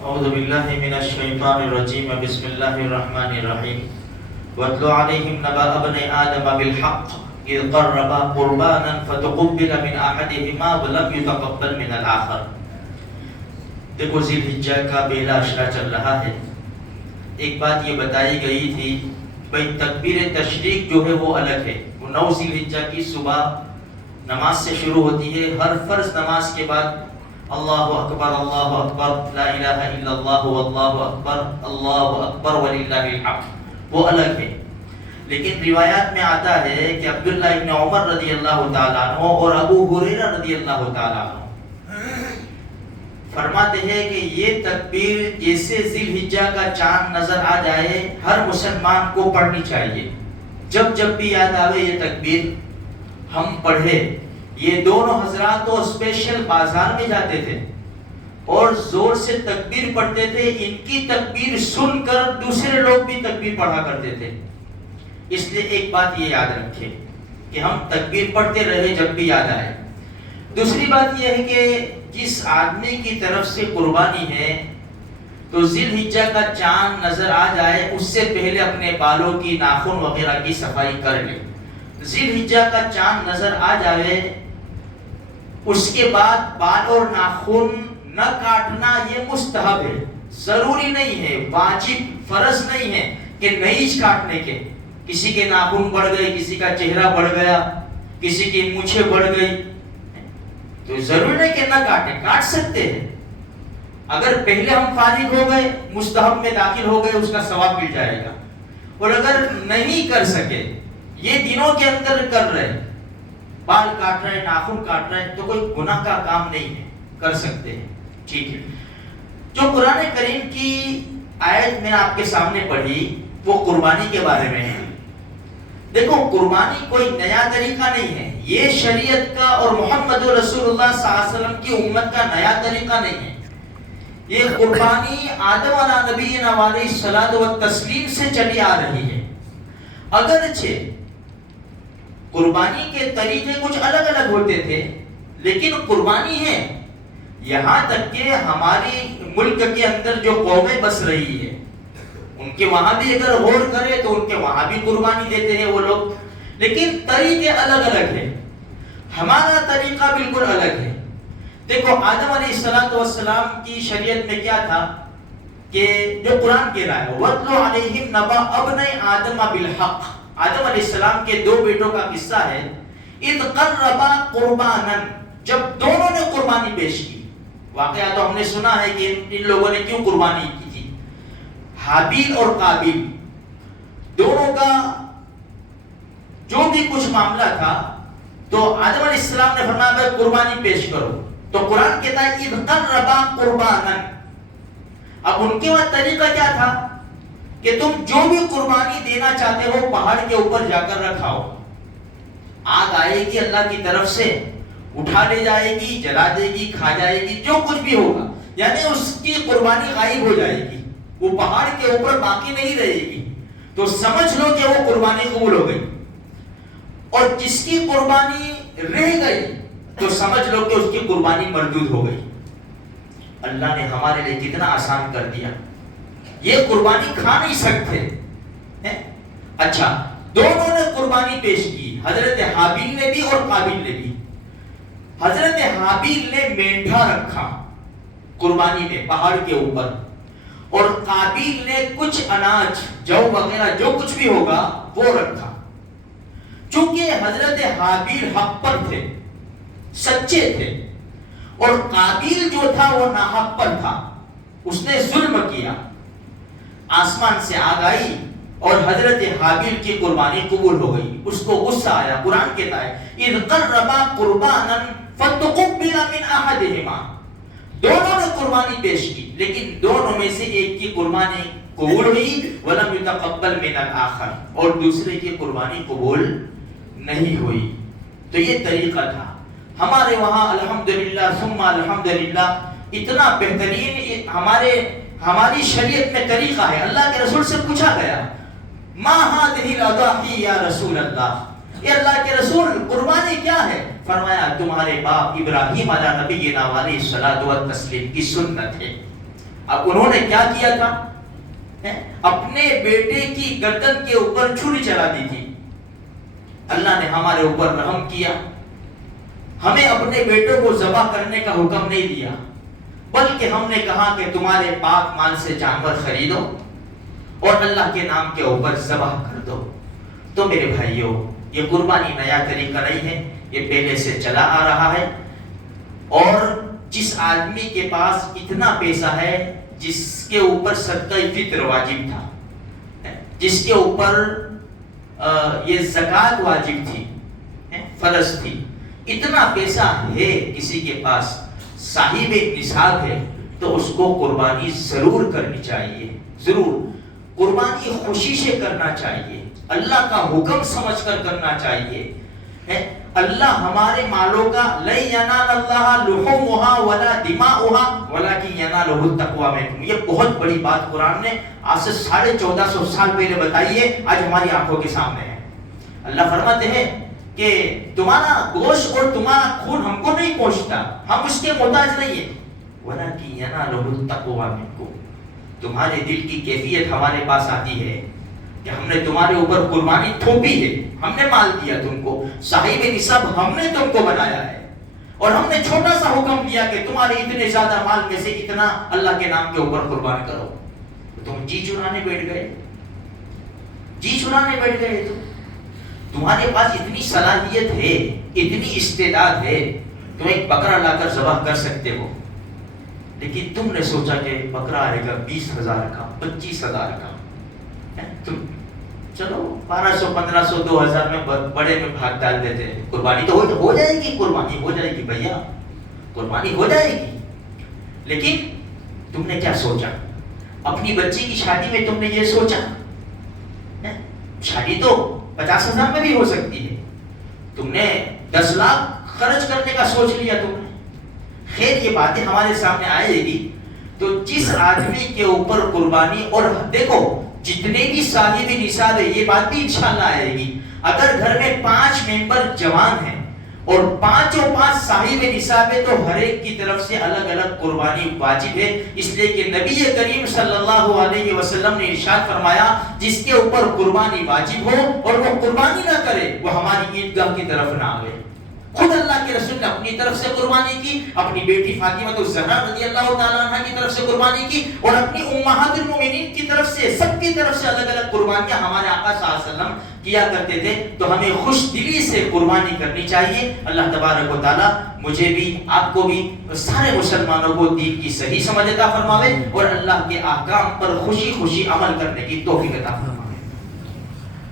اعوذ باللہ من الشیطان الرجیم بسم اللہ الرحمن الرحیم واتل علیہم نبأ ابنی آدم بالحق اذ قربا قربانا فتقبل من احدہما ولم یتقبل من الآخر۔ دیکھو ذی الحجہ کا پہلا اشرا چل رہا ہے۔ ایک بات یہ بتائی گئی تھی بھئی تکبیر تشریق جو ہے وہ الگ ہے، وہ 9 ذی الحجہ کی صبح نماز سے شروع ہوتی ہے۔ ہر فرض نماز کے بعد اللہ اکبر لا الہ الا اللہ واللہ اکبر وللہ الحمد، وہ الگ ہے۔ لیکن روایات میں آتا ہے کہ عبداللہ ابن عمر رضی اللہ تعالیٰ عنہ اور ابو ہریرہ رضی اللہ تعالیٰ عنہ فرماتے ہیں کہ یہ تکبیر جیسے ذی الحجہ کا چاند نظر آ جائے ہر مسلمان کو پڑھنی چاہیے۔ جب بھی یاد آوے یہ تکبیر ہم پڑھے۔ یہ دونوں حضرات تو اسپیشل بازار میں جاتے تھے اور زور سے تکبیر پڑھتے تھے، ان کی تکبیر سن کر دوسرے لوگ بھی تکبیر پڑھا کرتے تھے۔ اس لیے ایک بات یہ یاد رکھیں کہ ہم تکبیر پڑھتے رہے جب بھی یاد آئے۔ دوسری بات یہ ہے کہ جس آدمی کی طرف سے قربانی ہے تو ذی الحجہ کا چاند نظر آ جائے اس سے پہلے اپنے بالوں کی ناخن وغیرہ کی صفائی کر لے۔ ذی الحجہ کا چاند نظر آ جائے اس کے بعد بال اور ناخن نہ کاٹنا یہ مستحب ہے، ضروری نہیں ہے، واجب فرض نہیں ہے کہ نیج کاٹنے کے۔ کسی کے ناخن بڑھ گئے، کسی کا چہرہ بڑھ گیا، کسی کی مونچھیں بڑھ گئی تو ضروری نہیں کہ نہ کاٹیں، کاٹ سکتے ہیں۔ اگر پہلے ہم فارغ ہو گئے، مستحب میں داخل ہو گئے، اس کا ثواب مل جائے گا۔ اور اگر نہیں کر سکے، یہ دنوں کے اندر کر رہے، بال کاٹ رہے، ناخن کاٹ رہے، تو کوئی گناہ کا کام نہیں ہے، کر سکتے ہیں، ٹھیک ہے۔ جو قرآن کریم کی آیت میں آپ کے سامنے پڑھی وہ قربانی کے بارے میں ہے۔ دیکھو قربانی کوئی نیا طریقہ نہیں ہے، یہ شریعت کا اور محمد رسول اللہ صلی اللہ علیہ وسلم کی امت کا نیا طریقہ نہیں ہے۔ یہ قربانی آدم علیہ نبینا علیہ الصلوۃ والتسلیم سے چلی آ رہی ہے۔ اگرچہ قربانی کے طریقے کچھ الگ الگ ہوتے تھے لیکن قربانی ہے۔ یہاں تک کہ ہماری ملک کے اندر جو قومیں بس رہی ہے ان کے وہاں بھی اگر غور کرے تو ان کے وہاں بھی قربانی دیتے ہیں وہ لوگ، لیکن طریقے الگ الگ ہیں، ہمارا طریقہ بالکل الگ ہے۔ دیکھو آدم علیہ السلام کی شریعت میں کیا تھا کہ جو قرآن کہہ رہا ہے وَاتْلُ عَلَيْهِمْ نَبَأَ ابْنَيْ آدَمَ بِالْحَقِّ، آدم علیہ السلام کے 2 بیٹوں کا قصہ ہے۔ اِذْ قَرَّبَا قُرْبَانًا، جب دونوں نے قربانی پیش کی۔ واقعہ تو ہم نے سنا ہے کہ ان لوگوں نے کیوں قربانی کی تھی۔ حابیل اور قابیل دونوں کا جو بھی کچھ معاملہ تھا تو آدم علیہ السلام نے فرمایا قربانی پیش کرو، تو قرآن کہتا ہے اِذْ قَرَّبَا قُرْبَانًا۔ اب ان کے وہاں طریقہ کیا تھا کہ تم جو بھی قربانی دینا چاہتے ہو پہاڑ کے اوپر جا کر رکھاؤ، آگ آئے گی اللہ کی طرف سے، اٹھا لے جائے گی، جلا دے گی، کھا جائے گی، جو کچھ بھی ہوگا، یعنی اس کی قربانی غائب ہو جائے گی، وہ پہاڑ کے اوپر باقی نہیں رہے گی، تو سمجھ لو کہ وہ قربانی قبول ہو گئی۔ اور جس کی قربانی رہ گئی تو سمجھ لو کہ اس کی قربانی مردود ہو گئی۔ اللہ نے ہمارے لیے کتنا آسان کر دیا، یہ قربانی کھا نہیں سکتے۔ اچھا دونوں نے قربانی پیش کی، حضرت حابیل نے بھی اور قابیل نے بھی۔ حضرت حابیل نے مینڈھا رکھا قربانی میں پہاڑ کے اوپر، اور قابیل نے کچھ اناج جو وغیرہ جو کچھ بھی ہوگا وہ رکھا۔ چونکہ حضرت حابیل حق پر تھے، سچے تھے، اور قابیل جو تھا وہ ناحق پر تھا، اس نے ظلم کیا۔ آسمان سے آگ آئی اور حضرت حابیل کی قربانی قبول ہو گئی، اس کو غصہ آیا۔ قرآن کہتا ہے اِذْ قَرَّبَا قُرْبَانًا فَتُقُبِّلَ مِنْ أَحَدِهِمَا، دونوں نے قربانی پیش کی لیکن دونوں میں سے ایک کی قربانی قبول ہوئی، وَلَمْ يُتَقَبَّلْ مِنَ الْآخَرِ، اور دوسرے کی قربانی قبول نہیں ہوئی۔ تو یہ طریقہ تھا ہمارے وہاں الحمدللہ ثم الحمدللہ، اتنا بہترین ہماری شریعت میں طریقہ ہے۔ اللہ کے رسول سے پوچھا گیا ما هذه الاضاحی یا رسول اللہ، یہ اللہ کے رسول قربانی کیا ہے؟ فرمایا تمہارے باپ ابراہیم علیہ نبینا علیہ الصلوۃ والتسلیم کی سنت ہے۔ اب انہوں نے کیا کیا تھا؟ اپنے بیٹے کی گردن کے اوپر چھری چلا دی تھی. اللہ نے ہمارے اوپر رحم کیا، ہمیں اپنے بیٹوں کو ذبح کرنے کا حکم نہیں دیا، بلکہ ہم نے کہا کہ تمہارے پاک مال سے جانور خریدو اور اللہ کے نام کے اوپر ذبح کر دو. تو میرے بھائیوں، یہ قربانی نیا طریقہ نہیں ہے، یہ پہلے سے چلا آ رہا ہے. اور جس آدمی کے پاس اتنا پیسہ ہے، جس کے اوپر صدقہ فطر واجب تھا، جس کے اوپر یہ زکوٰۃ واجب تھی، فرض تھی، اتنا پیسہ ہے کسی کے پاس، صاحب نصاب ہے، تو اس کو قربانی ضرور کرنی چاہیے. ضرور قربانی خوشی سے کرنا چاہیے، اللہ کا حکم سمجھ کر کرنا چاہیے. اللہ ہمارے مالوں کا لن ینال اللہ لحومها ولا دماؤها ولکن ینالہ التقوی منکم، یہ بہت بڑی بات قرآن نے آج سے 1450 سال پہلے بتائی ہے، آج ہماری آنکھوں کے سامنے ہے. اللہ فرماتے ہیں کہ تمہارا گوشت اور تمہارا خون ہم کو نہیں پہنچتا، ہم اس کے محتاج نہیں ہیں، ولکن ینالہ التقوی منکم، تمہارے دل کی کیفیت ہمارے پاس آتی ہے کہ ہم نے تمہارے اوپر قربانی تھوپی ہے، ہم نے مال دیا تم کو، صاحب نصاب ہم نے تم کو بنایا ہے، اور ہم نے چھوٹا سا حکم دیا کہ تمہارے اتنے زیادہ مال میں سے اتنا اللہ کے نام کے اوپر قربان کرو. تم جی چرانے بیٹھ گئے، جی چرانے بیٹھ گئے. تمہارے پاس اتنی صلاحیت ہے، اتنی استعداد ہے، تم ایک بکرا لا کر ذبح کر سکتے ہو، لیکن تم نے سوچا کہ بکرا آئے گا 20,000 کا، 25,000 کا، تم چلو 1200 1500 2000 میں بڑے میں بھاگ ڈال دیتے ہیں. قربانی تو ہو جائے گی، قربانی ہو جائے گی بھیا، قربانی ہو جائے گی. لیکن تم نے کیا سوچا؟ اپنی بچی کی شادی میں تم نے یہ سوچا، شادی تو 50,000 میں بھی ہو سکتی ہے، تم نے 10 لاکھ خرچ کرنے کا سوچ لیا تم نے. خیر یہ باتیں ہمارے سامنے آئے گی. تو جس آدمی کے اوپر قربانی، اور دیکھو جتنے بھی صاحب نصاب ہے، یہ بات بھی انشاءاللہ آئے گی، اگر گھر میں 5 ممبر جوان ہیں اور 5 صاحب نصاب ہے، تو ہر ایک کی طرف سے الگ الگ قربانی واجب ہے. اس لیے کہ نبی کریم صلی اللہ علیہ وسلم نے ارشاد فرمایا، جس کے اوپر قربانی واجب ہو اور وہ قربانی نہ کرے، وہ ہماری عیدگاہ کی طرف نہ آئے. خود اللہ کے رسول نے اپنی طرف سے قربانی کی، اپنی بیٹی فاطمہ الزہرا رضی اللہ تعالیٰ عنہ کی طرف سے قربانی کی، اور اپنی امہات المومنین کی طرف سے، سب کی طرف سے الگ الگ قربانیاں ہمارے آقا صلی اللہ علیہ وسلم کیا کرتے تھے. تو ہمیں خوش دلی سے قربانی کرنی چاہیے. اللہ تبارک و تعالیٰ مجھے بھی، آپ کو بھی، سارے مسلمانوں کو دین کی صحیح سمجھ عطا فرماوے، اور اللہ کے احکام پر خوشی خوشی عمل کرنے کی توفیق عطا فرماوے.